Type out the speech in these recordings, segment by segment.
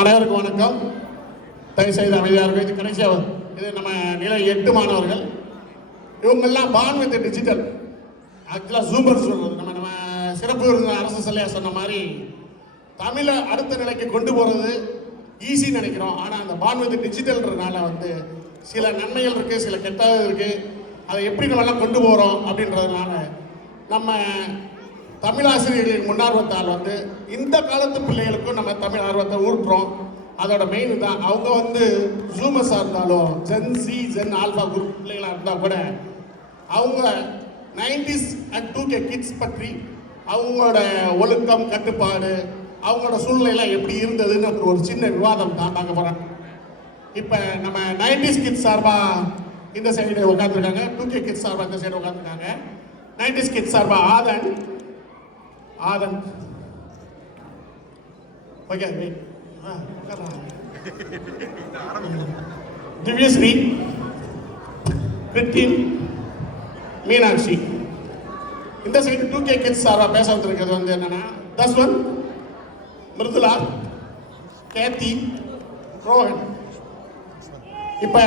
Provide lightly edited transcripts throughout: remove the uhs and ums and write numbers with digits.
அனைவருக்கும் வணக்கம். தயவுசெய்து அமைதியாக இருக்கும். இது கடைசியாக இது நம்ம நிலை 8 மாணவர்கள். இவங்கெல்லாம் பார்ன் வித் டிஜிட்டல். ஆக்சுவலாக ஜூமர் சொல்கிறது நம்ம சிறப்பு விருது அரசு சிலையாக சொன்ன மாதிரி தமிழை அடுத்த நிலைக்கு கொண்டு போகிறது ஈஸின்னு நினைக்கிறோம். ஆனால் அந்த பார்ன் வித் டிஜிட்டல்ன்றதுனால சில நன்மைகள் இருக்குது, சில கெட்டது இருக்குது. அதை எப்படி நம்மளாம் கொண்டு போகிறோம் அப்படின்றதுனால நம்ம தமிழாசிரியர்களின் முன்னார்வத்தால் இந்த காலத்து பிள்ளைகளுக்கும் நம்ம தமிழ் ஆர்வத்தை ஊற்றுறோம். அதோட மெயின் தான். அவங்க ஜூமஸாக இருந்தாலும் ஜென்சி ஜென் ஆல்ஃபா குரூப் பிள்ளைகளாக இருந்தால் கூட அவங்க 90s அண்ட் 2K கிட்ஸ் பற்றி அவங்களோட ஒழுக்கம், கட்டுப்பாடு, அவங்களோட சூழ்நிலையெல்லாம் எப்படி இருந்ததுன்னு ஒரு சின்ன விவாதம் தான் பார்க்க போகிறோம். இப்போ நம்ம 90s கிட்ஸ் சார்பாக இந்த சைடு உட்காந்துருக்காங்க, 2K கிட்ஸ் சார்பாக இந்த சைடு உட்காந்துருக்காங்க. 90s கிட்ஸ் சார்பாக ஆதன் ஓகே, திவ்யஸ்ரீ, கிருத்தின், மீனாட்சி. இந்த சைடு 2K கிட்ஸ் சார்பாக பேச வந்திருக்கிறது என்னன்னா தஸ்வந்த், மிருதுலா, கேத்தி, ரோஹன். இப்போ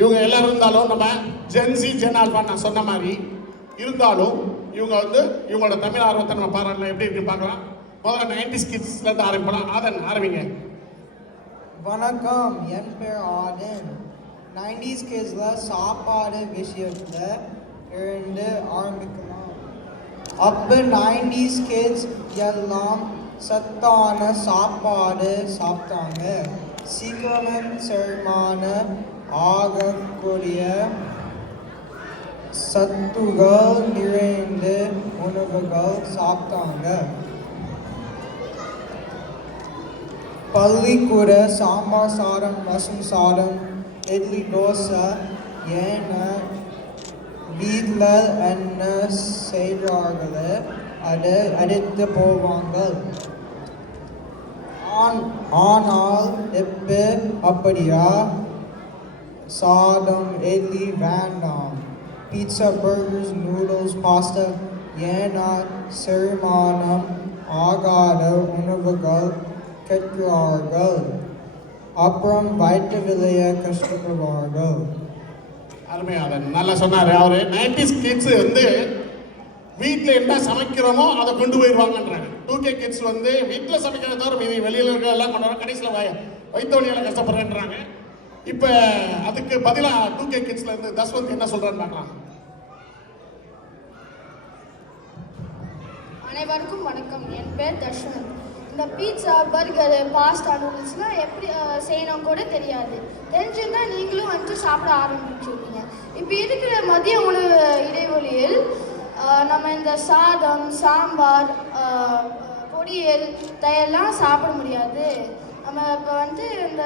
இவங்க எல்லாரும் இருந்தாலும் நம்ம ஜென்சி ஜென் ஆல்ஃபா நான் சொன்ன மாதிரி இருந்தாலும் இவங்க இவங்களோட தமிழ் ஆர்வத்தை நம்ம பாராட்டலாம். எப்படி இருக்குன்னு பார்க்கலாம். முதல்ல 90s கிட்ஸ்லேருந்து ஆரம்பிக்கலாம். ஆதன் ஆரம்பிங்க. வணக்கம், என் பேர் ஆதன். 90s கிட்ஸில் சாப்பாடு விஷயத்தில் இருந்து ஆரம்பிக்கலாம். அப்போ 90s கிட்ஸ் எல்லாம் சத்தான சாப்பாடு சாப்பிட்டாங்க. சீக்கிரமும் செரிமானம் ஆகக்கூடிய சத்துகள் நிறைந்த உணவுகள் சாப்பிட்டாங்க. பள்ளிக்கூட சாம்பார் சாதம், ரசம் சாதம், இட்லி, தோசை என வீட்டில் என்ன செய்கிறார்களோ அதை எடுத்து போவாங்க. ஆனால் இப்போ அப்படியா? சாதம், இட்லி வேண்டாம். பீட்சா, பர்கர்ஸ், நூடுல்ஸ், பாஸ்தா என செரிமானம் ஆகாத உணவுகள் கேட்கிறார்கள். அப்புறம் வயிற்று விளைய கஷ்டப்படுவார்கள். அருமையாக நல்லா சொன்னார் அவரு. 90s கிட்ஸ் வீட்டில் என்ன சமைக்கிறோமோ அதை கொண்டு போயிடுவாங்கன்றாங்க. 2K கிட்ஸ் வீட்டில் சமைக்கிறத தவிர மீதி வெளியில் இருக்கிற எல்லாம் கொண்டு வர கடைசியில் வைத்தவழியால் கஷ்டப்படுறேன்றாங்க. இப்போ அதுக்கு பதிலாக 2K கிட்ஸ்ல தஸ்வந்த் என்ன சொல்றான்னு பார்க்கலாம். அனைவருக்கும் வணக்கம். என் பேர் தஸ்வந்த். இந்த பீட்சா, பர்கரு, பாஸ்தா, நூடுல்ஸ்லாம் எப்படி செய்யணும் கூட தெரியாது. தெரிஞ்சுன்னா நீங்களும் சாப்பிட ஆரம்பிச்சுருவீங்க. இப்போ இருக்கிற மதிய உணவு இடைவெளியில் நம்ம இந்த சாதம், சாம்பார், பொரியல் தயெல்லாம் சாப்பிட முடியாது. நம்ம இப்போ இந்த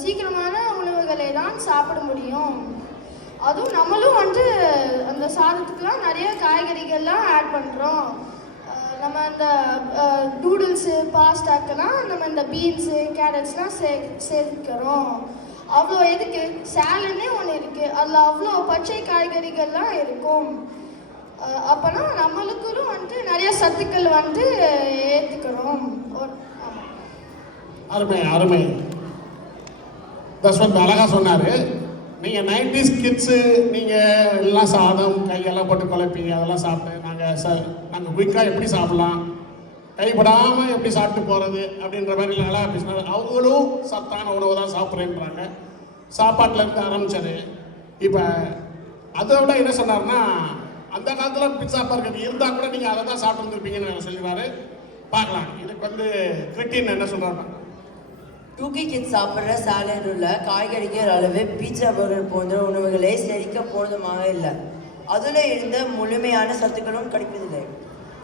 சீக்கிரமான உணவுகளை தான் சாப்பிட முடியும். அதுவும் நம்மளும் அந்த சாதத்துக்கெலாம் நிறைய காய்கறிகள்லாம் ஆட் பண்ணுறோம். நம்ம இந்த நூடுல்ஸு, பாஸ்தாக்கெல்லாம் நம்ம இந்த பீன்ஸு, கேரட்ஸ்லாம் சேர்த்துக்கிறோம். அவ்வளோ எதுக்கு? சேலட்னே ஒன்று இருக்குது, அதில் அவ்வளோ பச்சை காய்கறிகள்லாம் இருக்கும். அப்போனா நம்மளுக்கும் நிறைய சத்துக்கள் ஏற்றுக்கிறோம். அருமை அருமை. தஸ்வந்த் அழகாக சொன்னார். நீங்கள் 90s கிட்ஸு நீங்கள் எல்லாம் சாதம் கையெல்லாம் போட்டு குழப்பீங்க, அதெல்லாம் சாப்பிட்டு நாங்கள் குயிக்காக எப்படி சாப்பிட்லாம், கைப்படாமல் எப்படி சாப்பிட்டு போகிறது அப்படின்ற மாதிரி நல்லா பேசினார். அவங்களும் சத்தான உணவு தான் சாப்பிட்றேன்றாங்க. சாப்பாட்டிலேருந்து ஆரம்பித்தார். இப்போ அதை விட என்ன சொன்னார்னா, அந்த காலத்தில் பிட்சா பர்கர் இருந்தால் கூட நீங்கள் அதை தான் சாப்பிட்டு வந்துருப்பீங்கன்னு சொல்லிடுறாரு. பார்க்கலாம். இதுக்கு கிரிட்டின் என்ன சொல்கிறாருன்னா, 2K கிட்ஸ் சாப்பிட்ற சாலட் உள்ள காய்கறிகள் அளவு பீட்சா, பர்கர் போன்ற உணவுகளை செரிக்க போதுமாக இல்லை. அதில் இருந்த முழுமையான சத்துக்களும் கிடைப்பதில்லை.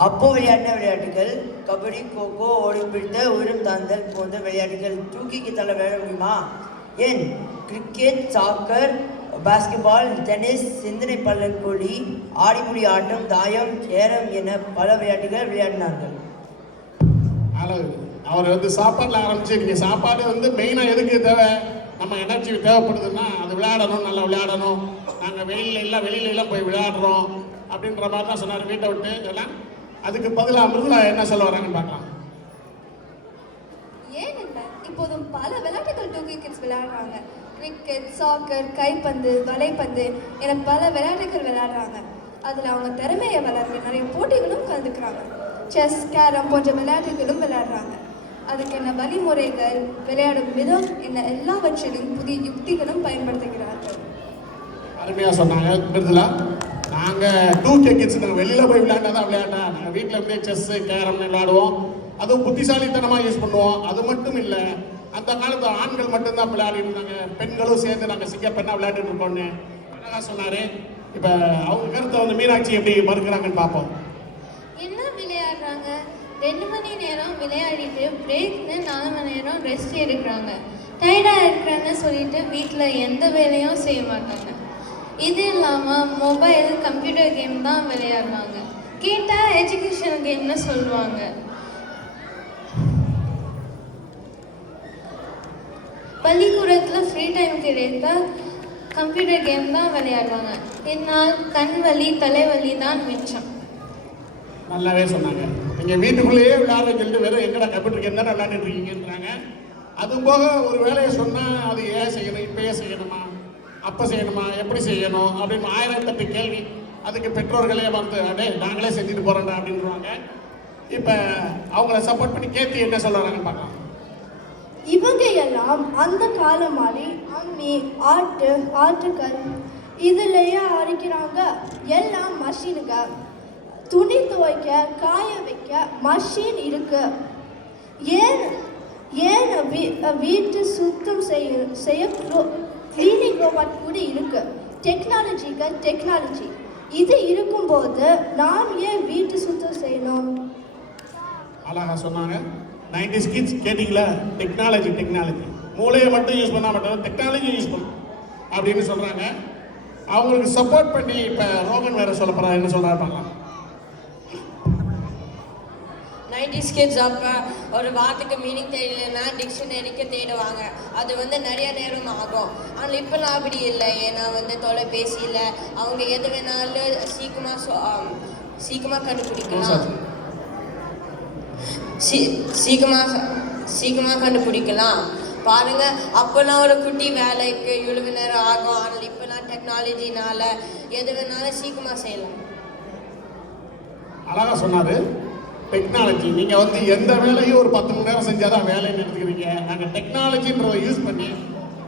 அப்போ விளையாடின விளையாட்டுகள் கபடி, கோகோ, ஓடிப்பிடித்த, உயிரும் தாந்தல் போன்ற விளையாட்டுகள் 2K கிட்ஸால் விளையாட முடியுமா? ஏன் கிரிக்கெட், சாக்கர், பாஸ்கெட்பால், டென்னிஸ், சிந்தனை பள்ளங்கொழி, ஆடிமுடி ஆட்டம், தாயம், கேரம் என பல விளையாட்டுகள் விளையாடினார்கள். அவர் சாப்பாட்டில் ஆரம்பிச்சு நீங்கள் சாப்பாடு மெயினாக எதுக்கு தேவை? நம்ம எனர்ஜி தேவைப்படுதுன்னா அது விளையாடணும், நல்லா விளையாடணும். நாங்கள் வெளியிலலாம் போய் விளையாடுறோம் அப்படின்ற மாதிரி தான் சொன்னார். வீட்டை விட்டு எல்லாம் அதுக்கு பதிலாக மிருதுலா என்ன சொல்ல வராங்கன்னு பார்க்கலாம். ஏன் இப்போதும் பல விளையாட்டுகள் 2K கிட்ஸ் விளையாடுறாங்க. கிரிக்கெட், சாக்கர், கைப்பந்து, வலைப்பந்து என பல விளையாட்டுகள் விளையாடுறாங்க. அதில் அவங்க திறமையை வளர்க்க நிறைய போட்டிகளும் கலந்துக்கிறாங்க. செஸ், கேரம் போன்ற விளையாட்டுகளும் விளையாடுறாங்க. அதுக்கென்ன வழிமுறைகள், விளையாடும் விதம் என்ன எல்லாவற்றிலும் புதிய யுக்திகளும் பயன்படுத்துகிறார்கள். அருமையாக சொன்னாங்க மிருதுலா. நாங்கள் 2K கிட்ஸ் வெளியில் போய் விளையாண்டா விளையாட்டா, நாங்கள் வீட்டில் இருந்தே செஸ்ஸு கேரம் விளையாடுவோம். அதுவும் புத்திசாலித்தனமாக யூஸ் பண்ணுவோம். அது மட்டும் இல்லை, அந்த காலத்து ஆண்கள் மட்டும்தான் விளையாடிட்டு இருந்தாங்க, பெண்களும் சேர்ந்து நாங்கள் சிங்க பெண்ணாக விளையாடிட்டு இருக்கோம்னு அழகாக சொன்னார். இப்போ அவங்க கருத்தை வந்து மீனாட்சி எப்படி மறுக்கிறாங்கன்னு பார்ப்போம். என்ன விளையாடுறாங்க? 2 மணி நேரம் விளையாடிட்டு பிரேக்னு 4 மணி நேரம் ரெஸ்ட் எடுக்கிறாங்க. டயர்டாக இருக்கிறேன்னு சொல்லிட்டு வீட்டில் எந்த வேலையும் செய்ய மாட்டாங்க. இது இல்லாமல் மொபைல், கம்ப்யூட்டர் கேம் தான் விளையாடுறாங்க. கேட்டால் எஜுகேஷன் கேம்னு சொல்லுவாங்க. பள்ளிக்கூடத்தில் ஃப்ரீ டைம் கிடைத்த கம்ப்யூட்டர் கேம் தான் விளையாடுவாங்க. இதனால் கண் வலி, தலைவலி தான் மிச்சம். நல்லாவே சொன்னாங்க. நீங்கள் வீட்டுக்குள்ளேயே விளையாடுறதுன்னு சொல்லிட்டு வெறும் எங்கடா கம்ப்யூட்டர் கேம் தான் விளையாண்டுட்டு இருக்கீங்கன்றாங்க. அது போக ஒரு வேலையை சொன்னால் அது ஏன் செய்யணும், இப்போயே செய்யணுமா, அப்போ செய்யணுமா, எப்படி செய்யணும் அப்படின்னு 1008 கேள்வி. அதுக்கு பெற்றோர்களே வந்து அடே நாங்களே செஞ்சுட்டு போகிறோம்டா அப்படின்றாங்க. இப்போ அவங்கள சப்போர்ட் பண்ணி கேத்தி என்ன சொல்கிறாங்கன்னு பார்க்கலாம். இவங்க எல்லாம் அந்த காலம் மாதிரி அம்மி, ஆட்டுக்கல் இதுலயே அரைக்கிறாங்க. எல்லாம் மஷினுங்க. துணி துவைக்க, காய வைக்க மஷின் இருக்கு. ஏன் வீட்டு சுத்தம் செய்ய கிளீனிங் ரோபோட் கூட இருக்கு. டெக்னாலஜி இது இருக்கும்போது நாம் ஏன் வீட்டு சுத்தம் செய்யணும்? அழகா சொன்னாங்க. 90s கிட்ஸ் கேட்டிங்களா? டெக்னாலஜி மூளையை மட்டும் யூஸ் பண்ணால் மட்டும் டெக்னாலஜி யூஸ் பண்ணும் அப்படின்னு சொல்கிறாங்க. அவங்களுக்கு சப்போர்ட் பண்ணி இப்போ ரோகன் வேற சொல்ல போகிறா, என்ன சொல்கிறாரு பார்க்கலாம். 90s கிட்ஸ் அப்போ ஒரு வார்த்தைக்கு மீனிங் தெரியலன்னா டிக்ஷனரிக்கு தேடுவாங்க. அது வந்து நிறைய நேரம் ஆகும். ஆனால் இப்போலாம் அப்படி இல்லை. ஏன்னா வந்து தொலைபேசியில் அவங்க எது வேணாலும் சீக்கிரமாக கண்டுபிடிக்கலாம். சீக்கிரமாக கண்டுபிடிக்கலாம். பாருங்க, அப்போல்லாம் ஒரு குட்டி வேலைக்கு இவ்வளவு நேரம் ஆகும். ஆனால் இப்போலாம் டெக்னாலஜினால எது வேணாலும் சீக்கிரமாக செய்யலாம். அழகா சொன்னாரு. டெக்னாலஜி நீங்கள் வந்து எந்த வேலையும் ஒரு 10 மணி நேரம் செஞ்சால் தான் வேலைன்னு எடுத்துக்கிறீங்க. நாங்கள் டெக்னாலஜின்றதை யூஸ் பண்ணி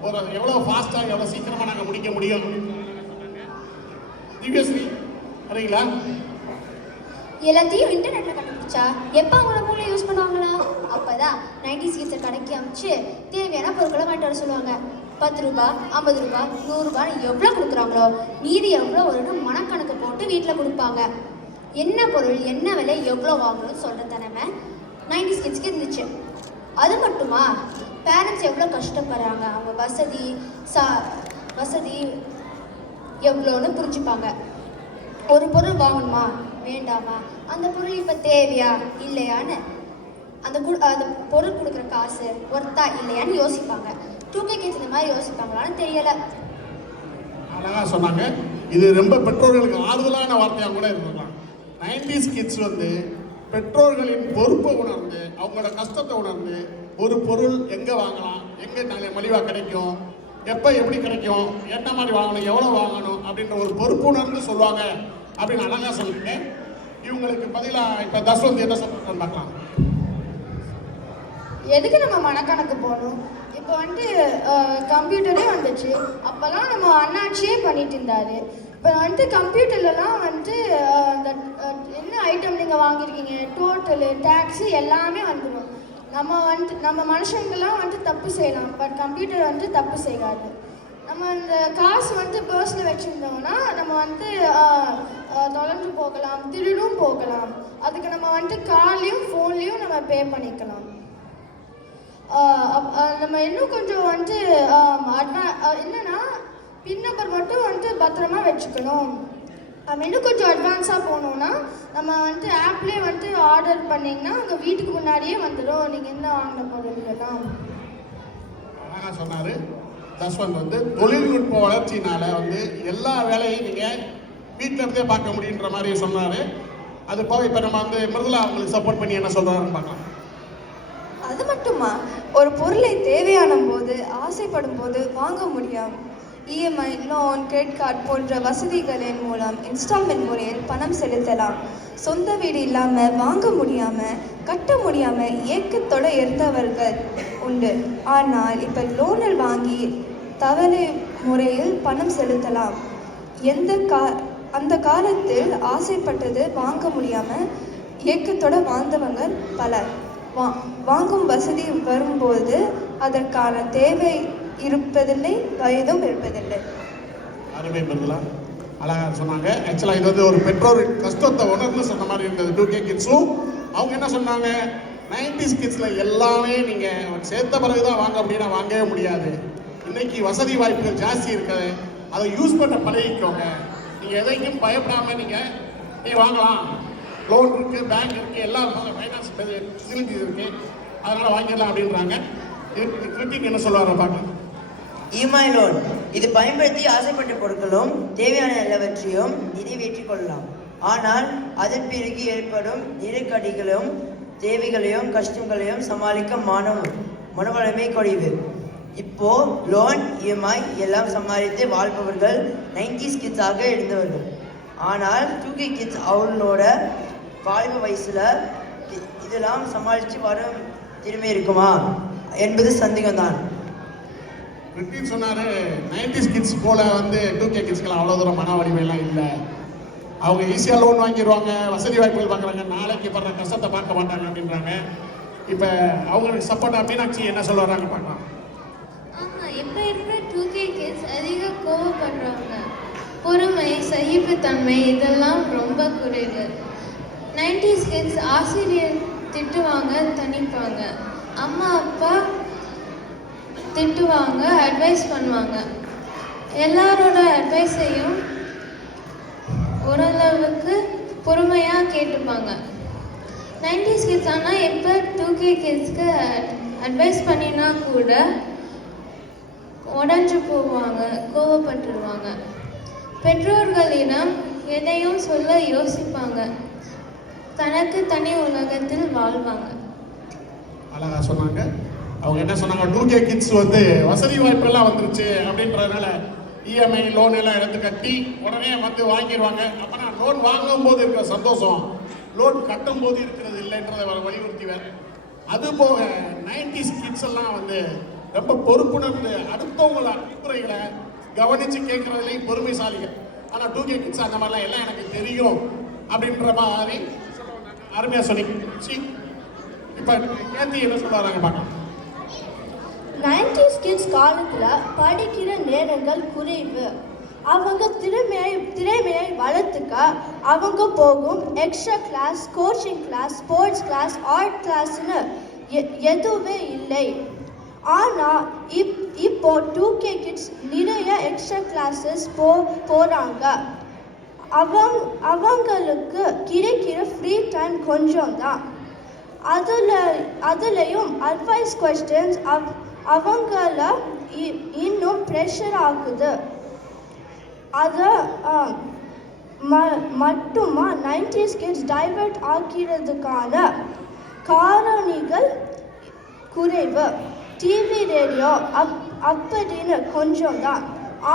ஒரு எவ்வளோ ஃபாஸ்ட்டாக எவ்வளோ சீக்கிரமாக நாங்கள் முடிக்க முடியும். திவ்யஸ்ரீ சரிங்களா? எல்லாத்தையும் இன்டர்நெட்டில் கண்டுபிடிச்சா எப்போ அவங்களோட மூளை யூஸ் பண்ணுவாங்களா? அப்போ தான் 90s கிட்ஸை கடைக்கு அமைச்சு தேவையான பொருட்களை வாங்கிட்டு வர சொல்லுவாங்க. 10 ரூபா, 50 ரூபா, 100 ரூபான்னு எவ்வளோ கொடுக்குறாங்களோ மீதி எவ்வளோ ஒரு மனக்கணக்கு போட்டு வீட்டில் கொடுப்பாங்க. என்ன பொருள், என்ன விலை, எவ்வளோ வாங்கணும்னு சொல்கிற திறமை 90s கிட்ஸ்க்கு இருந்துச்சு. அது மட்டுமா, பேரண்ட்ஸ் எவ்வளோ கஷ்டப்படுறாங்க, அவங்க வசதி எவ்வளோன்னு புரிஞ்சுப்பாங்க. ஒரு பொருள் வாங்கணுமா வேண்டாமா, அந்த பொருள் இப்போ தேவையா இல்லையான்னு, அந்த பொருள் கொடுக்குற காசு ஒர்த்தா இல்லையான்னு யோசிப்பாங்க. 2K கிட்ஸ் இந்த மாதிரி யோசிப்பாங்களான்னு தெரியலை. அழகாக சொன்னாங்க. இது ரொம்ப பெற்றோர்களுக்கு ஆறுதலான வார்த்தையாக கூட இருந்திருக்கலாம். 90s கிட்ஸ் வந்து பெற்றோர்களின் பொறுப்பை உணர்ந்து, அவங்களோட கஷ்டத்தை உணர்ந்து, ஒரு பொருள் எங்கே வாங்கலாம், எங்கே நாங்கள் மலிவாக கிடைக்கும், எப்போ எப்படி கிடைக்கும், என்ன மாதிரி வாங்கணும், எவ்வளோ வாங்கணும் அப்படின்ற ஒரு பொறுப்பு உணர்ந்து சொல்லுவாங்க அப்படின்னு அழகாக சொல்லிட்டு, இவங்களுக்கு பதிலாக இப்போ தஸ்வந்த் என்ன சொல்கிறான்னு பார்க்கலாம். எதுக்கு நம்ம மனக்கணக்கு போகணும்? இப்போ வந்து கம்ப்யூட்டரே வந்துச்சு. அப்போல்லாம் நம்ம அண்ணாச்சியே பண்ணிட்டு இருந்தாரு. இப்போ வந்துட்டு கம்ப்யூட்டர்லலாம் வந்துட்டு அந்த என்ன ஐட்டம் நீங்கள் வாங்கியிருக்கீங்க, டோட்டலு, டேக்ஸு எல்லாமே வந்துடும். நம்ம மனுஷங்கள்லாம் வந்துட்டு தப்பு செய்யலாம், பட் கம்ப்யூட்டர் வந்துட்டு தப்பு செய்யாது. நம்ம இந்த காசு வந்துட்டு பர்ஸில் வச்சுருந்தோம்னா நம்ம வந்துட்டு தொலைஞ்சு போகலாம், திருடும் போகலாம். அதுக்கு நம்ம வந்துட்டு கார்லேயும் ஃபோன்லேயும் நம்ம பே பண்ணிக்கலாம். நம்ம இன்னும் கொஞ்சம் வந்துட்டு என்னன்னா பின் நம்பர் மட்டும் வந்துட்டு பத்திரமா வச்சுக்கணும். நம்ம இன்னும் கொஞ்சம் அட்வான்ஸாக போனோம்னா நம்ம வந்துட்டு ஆப்லேயே வந்துட்டு ஆர்டர் பண்ணிங்கன்னா உங்கள் வீட்டுக்கு முன்னாடியே வந்துடும் நீங்கள் என்ன வாங்கின பொருள்லாம். அழகாக சொன்னார் தஸ்வந்த். வந்து தொழில்நுட்ப வளர்ச்சினால வந்து எல்லா வேலையும் நீங்கள் வீட்டில் இருந்தே பார்க்க முடியுன்ற மாதிரி சொன்னார். அது போக இப்போ நம்ம வந்து மிருதுலா அவங்களுக்கு சப்போர்ட் பண்ணி என்ன சொல்கிறாருன்னு பார்க்கலாம். அது மட்டுமா, ஒரு பொருளை தேவையான போது ஆசைப்படும் போது வாங்க முடியும். இஎம்ஐ, லோன், கிரெடிட் கார்டு போன்ற வசதிகளின் மூலம் இன்ஸ்டால்மெண்ட் முறையில் பணம் செலுத்தலாம். சொந்த வீடு இல்லாமல் வாங்க முடியாமல் கட்ட முடியாமல் ஏக்கத்தோட இருந்தவர்கள் உண்டு. ஆனால் இப்போ லோனில் வாங்கி தவணை முறையில் பணம் செலுத்தலாம். அந்த காலத்தில் ஆசைப்பட்டது வாங்க முடியாமல் ஏக்கத்தோட வாழ்ந்தவங்க பலர். வாங்கும் வசதி வரும்போது அதற்கான தேவை இருப்பதில்லை, வயதும் இருப்பதில்லை. அருமை பெருங்களா, அழகாக சொன்னாங்க. ஆக்சுவலாக இது வந்து ஒரு பெற்றோர் கஷ்டத்தை உணர்ந்து சொன்ன மாதிரி இருந்தது 2K கிட்ஸும். அவங்க என்ன சொன்னாங்க, 90s கிட்ஸில் எல்லாமே நீங்கள் சேர்த்த பிறகு தான் வாங்க அப்படின்னா வாங்கவே முடியாது. இன்னைக்கு வசதி வாய்ப்புகள் ஜாஸ்தி இருக்குது, அதை யூஸ் பண்ண பழகிக்கோங்க. நீங்கள் எதைக்கும் பயப்படாமல் நீங்கள் வாங்கலாம். லோன் இருக்குது, பேங்க் இருக்குது, எல்லா ஃபைனான்ஸ் ஃபெசிலிட்டிஸ் இருக்குது, அதனால் வாங்கிடலாம் அப்படின்றாங்க. கிரிட்டிக் என்ன சொல்லுவாங்க பார்க்கலாம். இஎம்ஐ லோன் இது பயன்படுத்தி ஆசைப்பட்ட பொருட்களும் தேவையான எல்லாவற்றையும் நிறைவேற்றிக் கொள்ளலாம். ஆனால் அதன் பிறகு ஏற்படும் நெருக்கடிகளும் தேவைகளையும் கஷ்டங்களையும் சமாளிக்க மனவளமே குறைவு. இப்போ லோன், இஎம்ஐ எல்லாம் சமாளித்து வாழ்பவர்கள் 90s கிட்ஸாக இருந்தவர்கள். ஆனால் 2K கிட்ஸ் அவங்களோட வாலிப வயசுல இதெல்லாம் சமாளித்து வரும் திறமை இருக்குமா என்பது சந்தேகம்தான். கிரிட்டிக் சொன்னார், 90s கிட்ஸ் போல் வந்து 2K கிட்ஸ்க்கெல்லாம் அவ்வளோ தூரம் மன வலிமையெல்லாம் இல்லை. அவங்க ஈஸியாக லோன் வாங்கிடுவாங்க, வசதி வாய்ப்புகள் பார்க்குறாங்க, நாளைக்கு படுற கஷ்டத்தை பார்க்க மாட்டாங்க அப்படின்றாங்க. இப்போ அவங்களுக்கு சப்போர்ட்டாக மீனாட்சி என்ன சொல்ல வராங்க பார்க்கலாம். ஆமாம், இப்போ இருக்கிற 2K கிட்ஸ் அதிக கோவப்படுறவங்க. பொறுமை, சகிப்புத்தன்மை இதெல்லாம் ரொம்ப குறைவு. 90s கிட்ஸ் ஆசிரியர் திட்டுவாங்க, தணிப்பாங்க. அம்மா அப்பா திட்டுவாங்க, அட்வைஸ் பண்ணுவாங்க. எல்லாரோட அட்வைஸையும் ஓரளவுக்கு பொறுமையாக கேட்டுப்பாங்க. 90s கிட்ஸ் ஆனால் இப்போ 2K கிட்ஸ்க்கு அட்வைஸ் பண்ணினா கூட உடஞ்சு போவாங்க, கோவப்பட்டுருவாங்க. பெற்றோர்களிடம் எதையும் சொல்ல யோசிப்பாங்க, தனக்கு தனி உலகத்தில் வாழ்வாங்க. அழகாக சொன்னாங்க. அவங்க என்ன சொன்னாங்க, 2K கிட்ஸ் வந்து வசதி வாய்ப்பெல்லாம் வந்துருச்சு அப்படின்றதுனால இஎம்ஐ லோன் எல்லாம் எடுத்து கட்டி உடனே வந்து வாங்கிடுவாங்க. அப்போனா லோன் வாங்கும் போது இருக்கிற சந்தோஷம் லோன் கட்டும் போது இருக்கிறது இல்லைன்றதை வலியுறுத்தி வேற. அதுபோக 90s கிட்ஸ் எல்லாம் வந்து ரொம்ப பொறுப்புணர்ந்து அடுத்தவங்கள அறிவுரைகளை கவனித்து கேட்குறதுலையும் பொறுமைசாலிகள். ஆனால் 2K கிட்ஸ் அந்த மாதிரிலாம் எல்லாம் எனக்கு தெரியும் அப்படின்ற மாதிரி அருமையாக சொல்லி இப்போ கேத்தி என்ன சொல்ல வராங்க பார்க்கலாம். 90s கிட்ஸ் காலத்தில் படிக்கிற நேரங்கள் குறைவு. அவங்க திறமையை வளர்த்துக்க அவங்க போகும் extra class, coaching class, sports class, art கிளாஸ்னு எதுவுமே இல்லை. ஆனால் இப்போ 2K கிட்ஸ் நிறைய எக்ஸ்ட்ரா கிளாஸஸ் போகிறாங்க. அவங்களுக்கு கிடைக்கிற ஃப்ரீ டைம் கொஞ்சம் தான். அதுலேயும் அட்வைஸ் கொஸ்டின்ஸ் அவங்கள இன்னும் ப்ரெஷர் ஆகுது. அதை மட்டுமா 90s கிட்ஸ் டைவர்ட் ஆக்கிறதுக்கான காரணிகள் குறைவு. டிவி, ரேடியோ அப்படின்னு கொஞ்சம் தான்.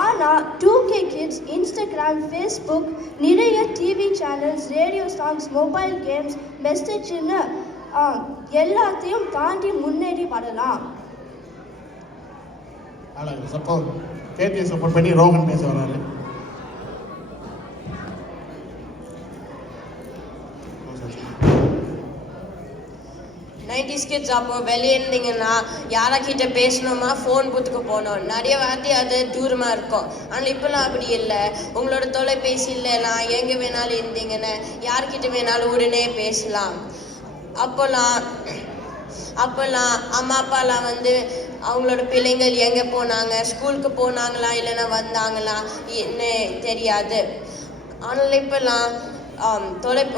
ஆனால் 2K கிட்ஸ் இன்ஸ்டாகிராம், ஃபேஸ்புக், நிறைய TV channels, radio songs, mobile games, மெசேஜ்னு எல்லாத்தையும் தாண்டி முன்னேறி வரலாம். சப்போர்ட் கேடியை சப்போர்ட் பண்ணி ரோகன் பேச வராரு. கிட்ஸ் அப்போ வெளியே இருந்தீங்கன்னா யாராக்கிட்ட பேசணுமா ஃபோன் பூத்துக்கு போகணும், நிறைய வாட்டி அது தூரமாக இருக்கும். ஆனால் இப்போலாம் அப்படி இல்லை. உங்களோட தொலைபேசியில் நான் எங்கே வேணாலும் இருந்தீங்கன்னு யார்கிட்ட வேணாலும் உடனே பேசலாம். அப்போல்லாம் அம்மா அப்பாலாம் வந்து அவங்களோட பிள்ளைங்கள் எங்கே போனாங்க, ஸ்கூலுக்கு போனாங்களா இல்லைன்னா வந்தாங்களா என்ன தெரியாது. ஆனால் இப்போல்லாம்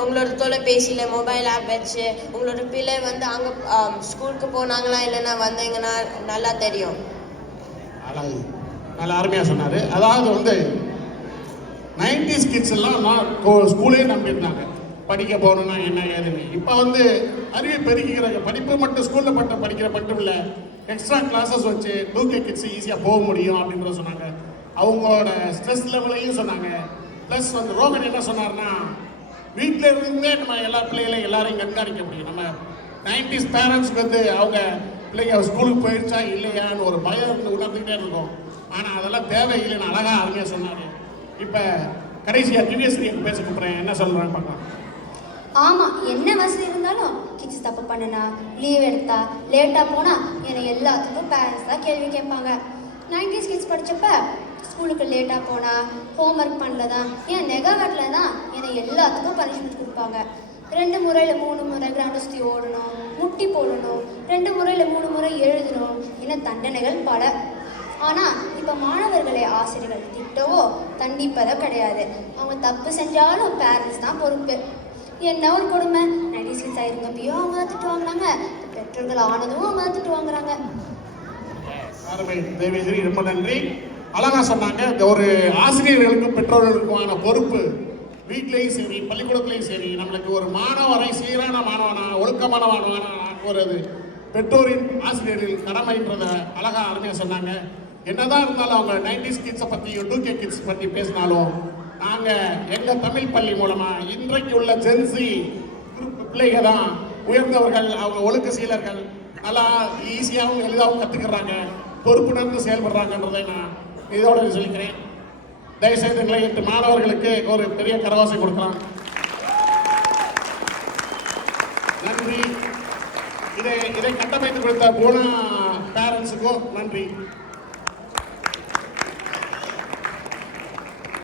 உங்களோட தொலைபேசியில் மொபைல் ஆப் வச்சு உங்களோட பிள்ளை வந்து அங்கே ஸ்கூலுக்கு போனாங்களா இல்லைன்னா வந்தீங்கன்னா நல்லா தெரியும். நல்லா அருமையாக சொன்னார். அதாவது வந்து 90s கிட்ஸ் எல்லாம் ஸ்கூலே நம்பியிருந்தாங்க. படிக்க போகணுன்னா என்ன ஏதுன்னு. இப்போ வந்து அறிவை பெருக்கிக்கிறாங்க. படிப்பு மட்டும் ஸ்கூலில் மட்டும் படிக்கிற மட்டும் இல்லை, எக்ஸ்ட்ரா கிளாஸஸ் வச்சு 2K கிட்ஸ் ஈஸியாக போக முடியும் அப்படின்றத சொன்னாங்க. அவங்களோட ஸ்ட்ரெஸ் லெவலையும் சொன்னாங்க. ப்ளஸ் வந்து ரோகன் என்ன சொன்னார்னா, வீட்டில் இருந்தே நம்ம எல்லா பிள்ளைகளையும் எல்லாரையும் கண்காணிக்க முடியும். நம்ம 90s பேரண்ட்ஸ்க்கு வந்து அவங்க பிள்ளைங்க ஸ்கூலுக்கு போயிடுச்சா இல்லையான்னு ஒரு பயம் உணர்ந்துக்கிட்டே இருக்கும். ஆனால் அதெல்லாம் தேவையில்லைன்னு அழகாக அருமையாக சொன்னார். இப்போ கடைசியாக திவ்யஸ்ரீ பேச கூப்பிட்றேன், என்ன சொல்கிறேன் பார்க்கலாம். ஆமாம், என்ன வசதி இருந்தாலும் கிட்ஸ் தப்பு பண்ணுனா, லீவ் எடுத்தா, லேட்டாக போனால் என்னை எல்லாத்துக்கும் பேரண்ட்ஸ் தான் கேள்வி கேட்பாங்க. 90s கிட்ஸ் படித்தப்ப ஸ்கூலுக்கு லேட்டாக போனால், ஹோம்ஒர்க் பண்ணல தான், ஏன் நெகாவட்டில் தான் என்னை எல்லாத்துக்கும் பனிஷ்மெண்ட் கொடுப்பாங்க. 2 முறையில் 3 முறை கிரவுண்டை சுற்றி ஓடணும், முட்டி போடணும், 2 முறையில் 3 முறை எழுதணும், இன்னும் தண்டனைகள் பல. ஆனால் இப்போ மாணவர்களை ஆசிரியர்கள் திட்டவோ தண்டிப்பதோ கிடையாது. அவங்க தப்பு செஞ்சாலும் பேரண்ட்ஸ் தான் பொறுப்பு. என்ன ஒரு கொடுமை, 90s கிட்ஸ் ஆயிருந்தப்பையோ அவங்க தான் திட்டு வாங்குறாங்க, பெற்றோர்கள் ஆனதும் அவங்க தான் திட்டு வாங்குறாங்க. தேவிஸ்ரீ ரொம்ப நன்றி, அழகா சொன்னாங்க. இந்த ஒரு ஆசிரியர்களுக்கும் பெற்றோர்களுக்குமான பொறுப்பு வீட்லேயும் சரி பள்ளிக்கூடத்துலையும் சரி, நம்மளுக்கு ஒரு மாணவரை சீரான மாணவனா ஒழுக்கமான மாணவனா ஆக்குவது பெற்றோரின் ஆசிரியர்களின் கடமைன்றதை அழகா அருமையாக சொன்னாங்க. என்னதான் இருந்தாலும் அவங்க 90s கிட்ஸை பற்றி 2K கிட்ஸ் பற்றி பேசினாலும் நாங்கள் எங்கள் தமிழ் பள்ளி மூலமாக இன்றைக்கு உள்ள ஜென்சி பிள்ளைகள் தான் உயர்ந்தவர்கள், அவங்க ஒழுக்க சீலர்கள், நல்லா ஈஸியாகவும் எளிதாகவும் கற்றுக்கிறாங்க, பொறுப்புணர்ந்து செயல்படுறாங்கன்றதை நான் இதோட சொல்லிக்கிறேன். தயவுசெய்து எங்களை 8 மாணவர்களுக்கு ஒரு பெரிய கரவாசை கொடுக்கலாம். நன்றி. இதை கட்டமைத்து கொடுத்த போனா பேரண்ட்ஸுக்கும் நன்றி.